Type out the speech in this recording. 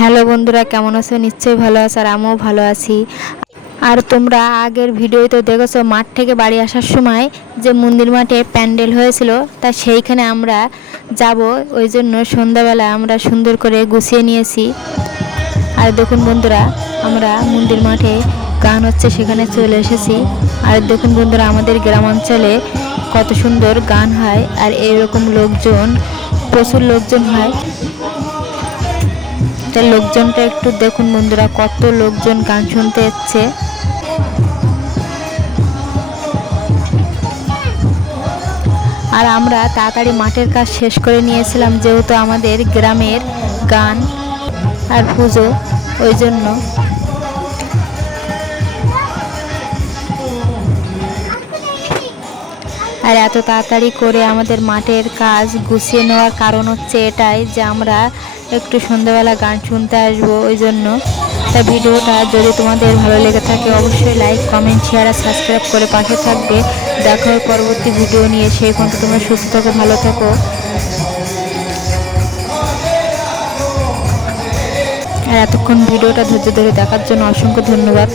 Hello বন্ধুরা, কেমন আছো? নিশ্চয়ই ভালো আছো আর আমিও ভালো আছি। আর তোমরা আগের ভিডিওতে দেখেছ, মাঠ থেকে বাড়ি আসার সময় যে মন্দির মাঠে প্যান্ডেল হয়েছিল, তা সেইখানে আমরা যাব। ওই জন্য সন্ধ্যাবেলা আমরা সুন্দর করে গুছিয়ে নিয়েছি। আর দেখুন বন্ধুরা, আমরা মন্দির মাঠে গান হচ্ছে, সেখানে চলে এসেছি। আর দেখুন বন্ধুরা, আমাদের গ্রাম অঞ্চলে কত সুন্দর গান হয়, আর এইরকম লোকজন, প্রচুর লোকজন হয়। তা লোকজনটা একটু দেখুন বন্ধুরা, কত লোকজন গান শুনতে এসছে। আর আমরা তাড়াতাড়ি মাঠের কাজ শেষ করে নিয়েছিলাম, যেহেতু আমাদের গ্রামের গান আর পুজো, ওই জন্য আর এত তাড়াতাড়ি করে আমাদের মাঠের কাজ গুছিয়ে নেওয়ার কারণ হচ্ছে এটাই যে আমরা একটু সন্ধ্যাবেলা গান শুনতে আসব, ওই জন্য। তা ভিডিওটা যদি তোমাদের ভালো লেগে থাকে অবশ্যই লাইক কমেন্ট শেয়ার আর সাবস্ক্রাইব করে পাশে থাকবে। দেখা পরবর্তী ভিডিও নিয়ে। সেই পর্যন্ত তোমরা সুস্থ থাকো, ভালো থাকো। আর এতক্ষণ ভিডিওটা ধৈর্য ধরে দেখার জন্য অসংখ্য ধন্যবাদ।